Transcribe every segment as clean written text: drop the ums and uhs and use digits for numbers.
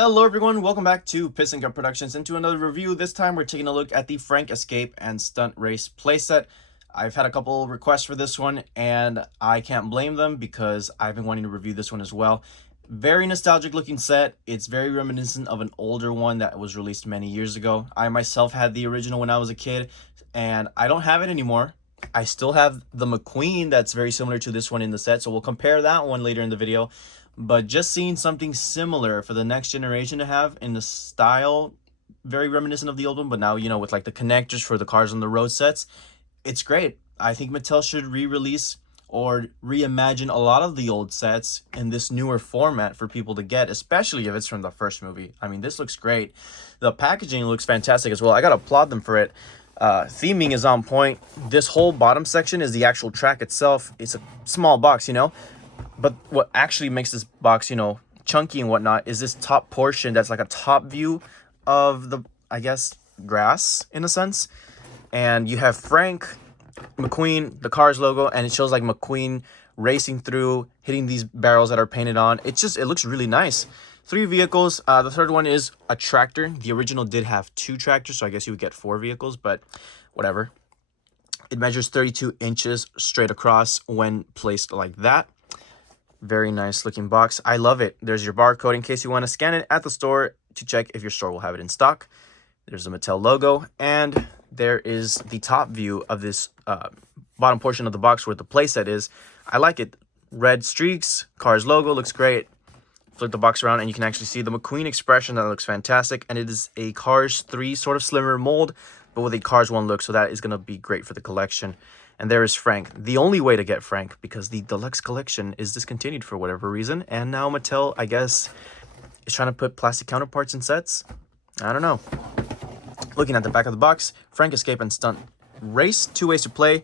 Hello everyone, welcome back to Piston Cup Productions and to another review. This time we're taking a look at the Frank Escape and Stunt Race playset. I've had a couple requests for this one and I can't blame them because I've been wanting to review this one as well. Very nostalgic looking set. It's very reminiscent of an older one that was released many years ago. I myself had the original when I was a kid and I don't have it anymore. I still have the McQueen that's very similar to this one in the set, so we'll compare that one later in the video. But just seeing something similar for the next generation to have in the style, very reminiscent of the old one, but now, you know, with like the connectors for the Cars on the Road sets, it's great. I think Mattel should re-release or reimagine a lot of the old sets in this newer format for people to get, especially if it's from the first movie. I mean, this looks great. The packaging looks fantastic as well. I gotta applaud them for it. Theming is on point. This whole bottom section is the actual track itself. It's a small box, you know, but what actually makes this box, you know, chunky and whatnot is this top portion that's like a top view of the, I guess, grass in a sense. And you have Frank, McQueen, the Cars logo, and it shows like McQueen racing through, hitting these barrels that are painted on. It looks really nice. 3 vehicles. The third one is a tractor. The original did have 2 tractors, so I guess you would get 4 vehicles, but whatever. It measures 32 inches straight across when placed like that. Very nice looking box. I love it. There's your barcode in case you want to scan it at the store to check if your store will have it in stock. There's the Mattel logo, and there is the top view of this bottom portion of the box where the playset is. I like it. Red streaks, Cars logo, looks great. Flip the box around and you can actually see the McQueen expression. That looks fantastic, and it is a Cars 3 sort of slimmer mold, but with a Cars 1 look, so that is going to be great for the collection. And there is Frank. The only way to get Frank, because the deluxe collection is discontinued for whatever reason, and now Mattel, I guess, is trying to put plastic counterparts in sets. I don't know. Looking at the back of the box, Frank Escape and Stunt Race. 2 ways to play.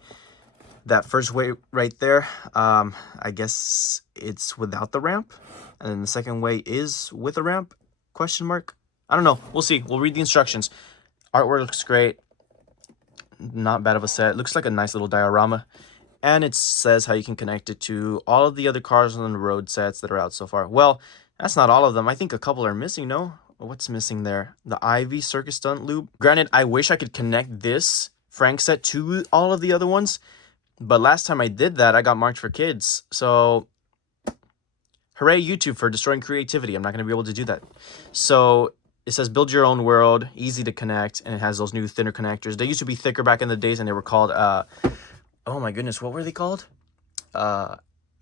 That first way right there, I guess it's without the ramp. And then the second way is with a ramp? Question mark? I don't know. We'll see. We'll read the instructions. Artwork looks great. Not bad of a set. Looks like a nice little diorama. And it says how you can connect it to all of the other Cars on the Road sets that are out so far. Well, that's not all of them. I think a couple are missing, no? What's missing there? The Ivy Circus Stunt Loop. Granted, I wish I could connect this Frank set to all of the other ones, but last time I did that, I got marked for kids. So, hooray YouTube for destroying creativity. I'm not going to be able to do that. So, it says build your own world, easy to connect, and it has those new thinner connectors. They used to be thicker back in the days, and they were called, oh my goodness, what were they called?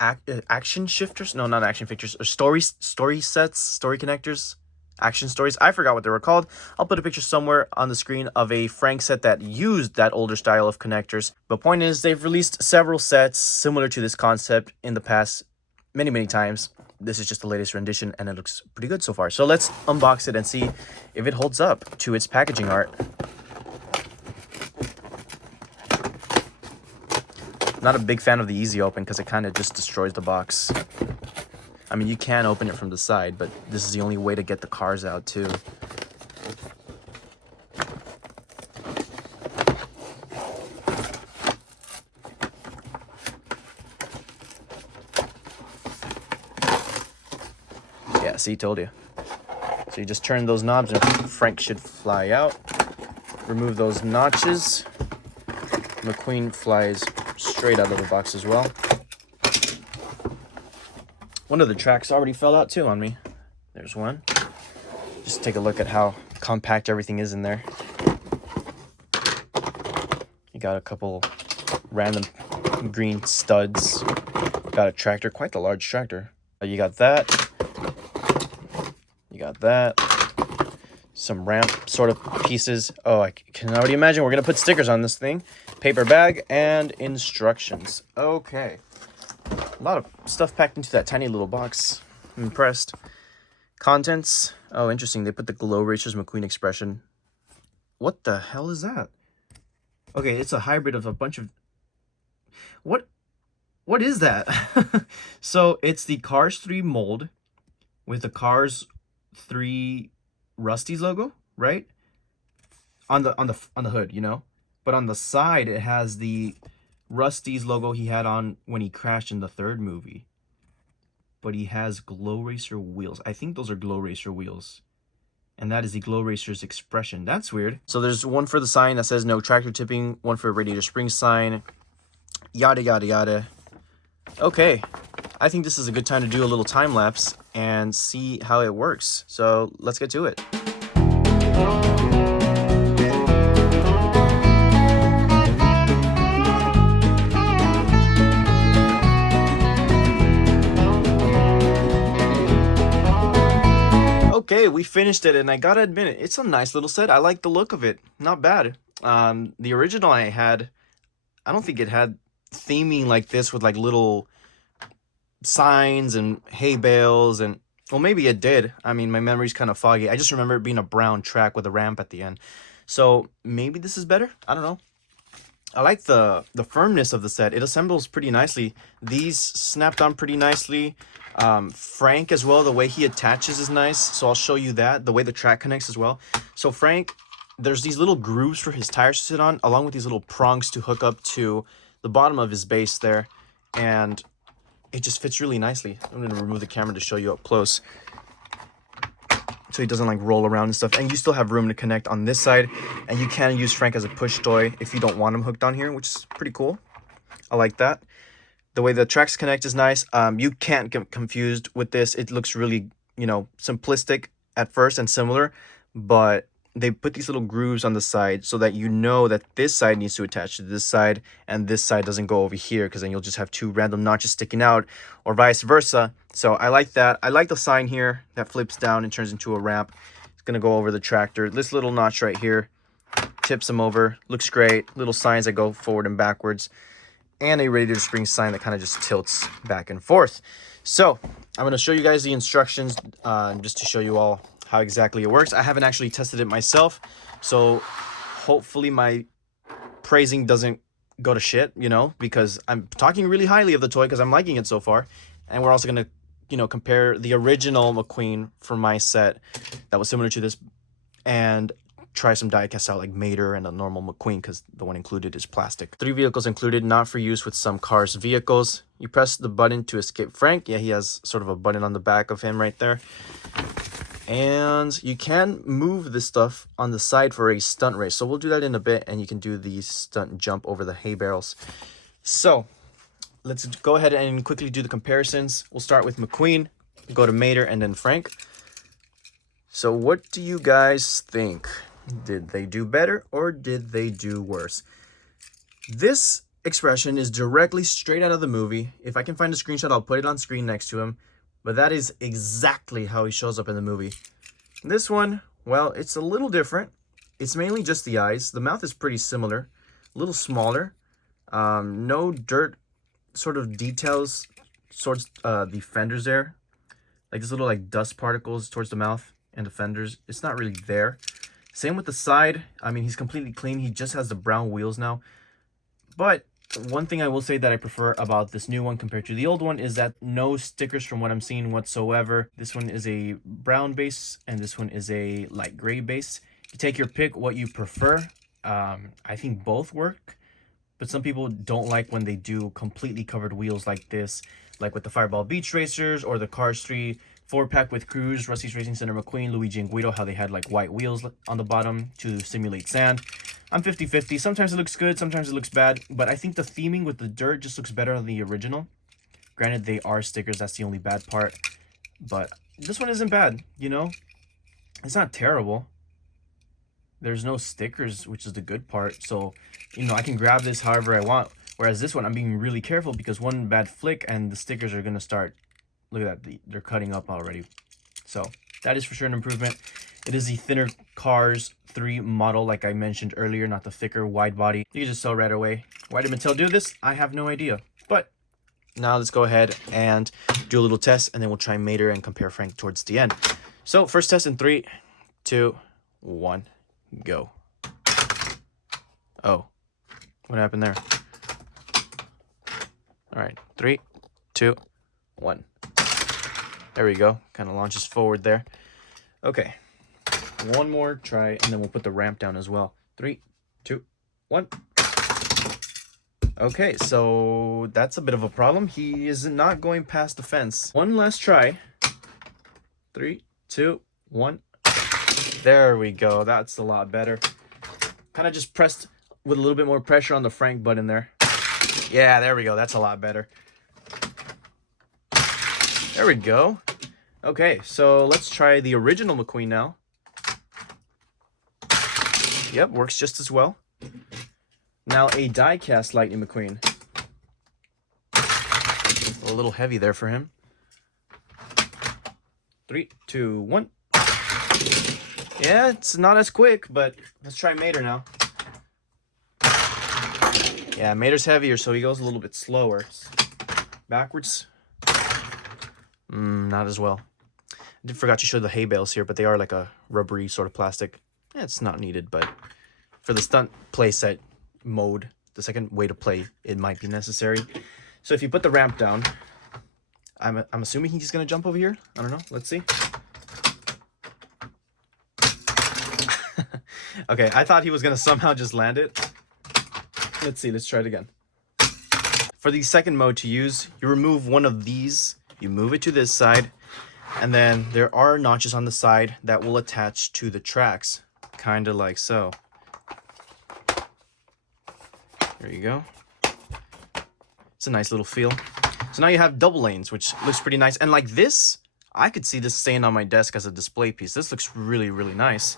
Action shifters? No, not action shifters. Or story sets, story connectors, action stories. I forgot what they were called. I'll put a picture somewhere on the screen of a Frank set that used that older style of connectors. But point is, they've released several sets similar to this concept in the past many times. This is just the latest rendition, and it looks pretty good so far. So let's unbox it and see if it holds up to its packaging art. Not a big fan of the easy open because it kind of just destroys the box. I mean, you can open it from the side, but this is the only way to get the cars out too. Yeah, see, told you. So you just turn those knobs and Frank should fly out. Remove those notches. McQueen flies straight out of the box as well. One of the tracks already fell out too on me. There's one. Just take a look at how compact everything is in there. You got a couple random green studs. Got a tractor, quite the large tractor. You got that. You got that. Some ramp sort of pieces. Oh, I can already imagine we're going to put stickers on this thing. Paper bag and instructions. Okay. A lot of stuff packed into that tiny little box. I'm impressed. Contents. Oh, interesting. They put the Glow Racers McQueen expression. What the hell is that? Okay, it's a hybrid of a bunch of... What is that? So, it's the Cars 3 mold with the Cars 3 Rusty's logo, right? On the hood, you know? But on the side, it has the Rusty's logo he had on when he crashed in the 3rd movie. but he has Glow Racer wheels. I think those are Glow Racer wheels. And that is the Glow Racer's expression. That's weird. So there's one for the sign that says no tractor tipping, one for a radiator spring sign, yada, yada, yada. Okay, I think this is a good time to do a little time lapse and see how it works. So let's get to it. Okay, we finished it, and I gotta admit it, it's a nice little set. I like the look of it. Not bad. The original I had, I don't think it had theming like this with like little signs and hay bales, and well, maybe it did. I mean, my memory's kind of foggy. I just remember it being a brown track with a ramp at the end. So maybe this is better. I don't know. I like the firmness of the set. It assembles pretty nicely. These snapped on pretty nicely. Frank as well, the way he attaches is nice. So I'll show you that, the way the track connects as well. So Frank, there's these little grooves for his tires to sit on, along with these little prongs to hook up to the bottom of his base there. And it just fits really nicely. I'm going to remove the camera to show you up close, so he doesn't like roll around and stuff. And you still have room to connect on this side, and you can use Frank as a push toy if you don't want him hooked on here, which is pretty cool. I like that. The way the tracks connect is nice. You can't get confused with this. It looks really, you know, simplistic at first and similar, but they put these little grooves on the side so that you know that this side needs to attach to this side and this side doesn't go over here, because then you'll just have two random notches sticking out, or vice versa. So I like that. I like the sign here that flips down and turns into a ramp. It's going to go over the tractor. This little notch right here tips them over. Looks great. Little signs that go forward and backwards, and a radiator spring sign that kind of just tilts back and forth. So I'm going to show you guys the instructions just to show you all how exactly it works. I haven't actually tested it myself, so hopefully my praising doesn't go to shit, you know, because I'm talking really highly of the toy because I'm liking it so far. And we're also going to, you know, compare the original McQueen from my set that was similar to this and try some die-cast out like Mater and a normal McQueen, because the one included is plastic. 3 vehicles included, not for use with some Cars vehicles. You press the button to escape Frank. Yeah, he has sort of a button on the back of him right there. And you can move this stuff on the side for a stunt race. So we'll do that in a bit, and you can do the stunt jump over the hay barrels. So let's go ahead and quickly do the comparisons. We'll start with McQueen, go to Mater, and then Frank. So what do you guys think? Did they do better or did they do worse? This expression is directly straight out of the movie. If I can find a screenshot, I'll put it on screen next to him. But that is exactly how he shows up in the movie. This one, well, it's a little different. It's mainly just the eyes. The mouth is pretty similar, a little smaller. No dirt sort of details towards the fenders there. Like this little like dust particles towards the mouth and the fenders. It's not really there. Same with the side. I mean, he's completely clean. He just has the brown wheels now. But one thing I will say that I prefer about this new one compared to the old one is that no stickers from what I'm seeing whatsoever. This one is a brown base and this one is a light gray base. You take your pick what you prefer. I think both work, but some people don't like when they do completely covered wheels like this, like with the Fireball Beach Racers or the Cars 3 4-pack with Cruz, Rusty's Racing Center McQueen, Luigi and Guido, how they had like white wheels on the bottom to simulate sand. I'm 50-50. Sometimes it looks good, sometimes it looks bad, but I think the theming with the dirt just looks better on the original. Granted, they are stickers, that's the only bad part, but this one isn't bad, you know? It's not terrible. There's no stickers, which is the good part, so, you know, I can grab this however I want. Whereas this one, I'm being really careful because one bad flick and the stickers are going to start, look at that, they're cutting up already. So that is for sure an improvement. It is the thinner Cars 3 model, like I mentioned earlier, not the thicker wide body. You can just tell right away. Why did Mattel do this? I have no idea. But now let's go ahead and do a little test, and then we'll try Mater and compare Frank towards the end. So first test in 3, 2, 1, go. Oh, what happened there? All right, 3, 2, 1. There we go. Kind of launches forward there. Okay. One more try, and then we'll put the ramp down as well. 3, 2, 1. Okay, so that's a bit of a problem. He is not going past the fence. One last try. 3, 2, 1. There we go. That's a lot better. Kind of just pressed with a little bit more pressure on the Frank button there. Yeah, there we go. That's a lot better. There we go. Okay, so let's try the original McQueen now. Yep, works just as well. Now a die-cast Lightning McQueen. A little heavy there for him. 3, 2, 1. Yeah, it's not as quick, but let's try Mater now. Yeah, Mater's heavier, so he goes a little bit slower. Backwards. Not as well. I forgot to show the hay bales here, but they are like a rubbery sort of plastic. Yeah, it's not needed, but for the stunt playset mode, the second way to play, it might be necessary. So if you put the ramp down, I'm assuming he's gonna jump over here. I don't know. Let's see. Okay, I thought he was gonna somehow just land it. Let's see. Let's try it again. For the second mode to use, you remove one of these. You move it to this side, and then there are notches on the side that will attach to the tracks, kind of like so. There you go. It's a nice little feel. So now you have double lanes, which looks pretty nice. And like this, I could see this staying on my desk as a display piece. This looks really, really nice.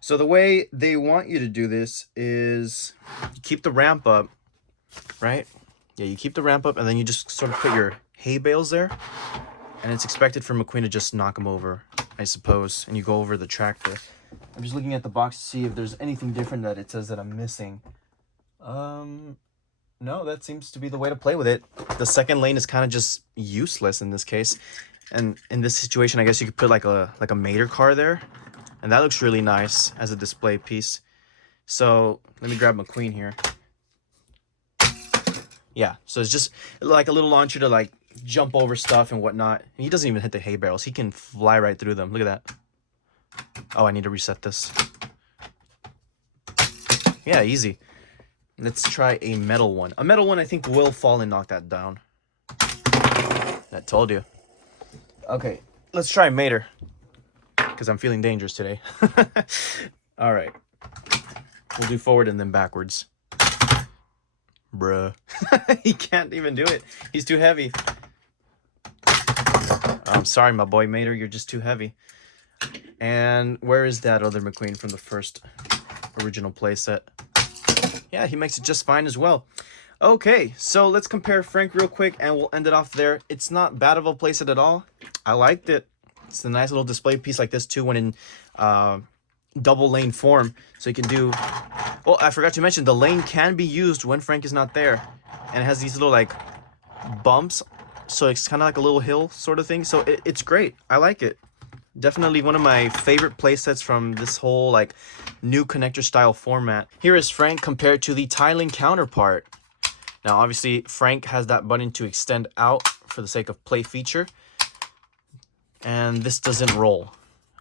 So the way they want you to do this is you keep the ramp up, right? Yeah, you keep the ramp up, and then you just sort of put your hay bales there. And it's expected for McQueen to just knock them over, I suppose. And you go over the tractor. I'm just looking at the box to see if there's anything different that it says that I'm missing. No, that seems to be the way to play with it. The second lane is kind of just useless in this case. And in this situation, I guess you could put like a Mater car there. And that looks really nice as a display piece. So let me grab McQueen here. Yeah, so it's just like a little launcher to like jump over stuff and whatnot. And he doesn't even hit the hay barrels. He can fly right through them. Look at that. Oh, I need to reset this. Yeah, easy. Let's try a metal one. A metal one I think will fall and knock that down. I told you. Okay, let's try Mater. Because I'm feeling dangerous today. All right. We'll do forward and then backwards. Bruh. He can't even do it. He's too heavy. I'm sorry, my boy Mater. You're just too heavy. And where is that other McQueen from the first original playset? Yeah, he makes it just fine as well. Okay, so let's compare Frank real quick, and we'll end it off there. It's not bad of a playset at all. I liked it. It's a nice little display piece like this, too, when in double lane form. So you can do... Oh, I forgot to mention, the lane can be used when Frank is not there. And it has these little, like, bumps. So it's kind of like a little hill sort of thing. So it's great. I like it. Definitely one of my favorite playsets from this whole like new connector style format. Here is Frank compared to the tiling counterpart. Now obviously Frank has that button to extend out for the sake of play feature. And this doesn't roll,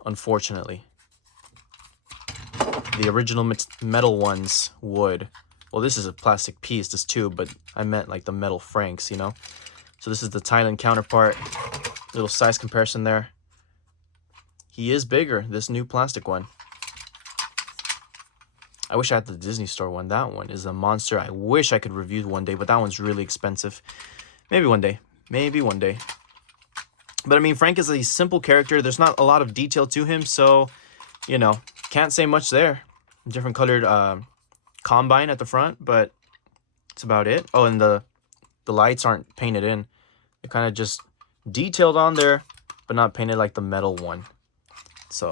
unfortunately. The original metal ones would. Well, this is a plastic piece, this too, but I meant like the metal Franks, you know? So this is the tiling counterpart. Little size comparison there. He is bigger, this new plastic one. I wish I had the Disney Store one. That one is a monster. I wish I could review one day, but that one's really expensive. Maybe one day. Maybe one day. But I mean, Frank is a simple character. There's not a lot of detail to him, so, you know, can't say much there. Different colored combine at the front, but that's about it. Oh, and the lights aren't painted in. They're kind of just detailed on there, but not painted like the metal one. So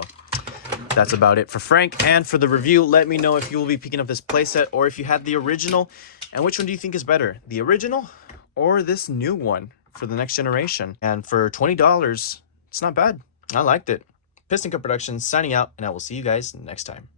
that's about it for Frank. And for the review, let me know if you will be picking up this playset or if you had the original. And which one do you think is better, the original or this new one for the next generation? And for $20, it's not bad. I liked it. Piston Cup Productions signing out, and I will see you guys next time.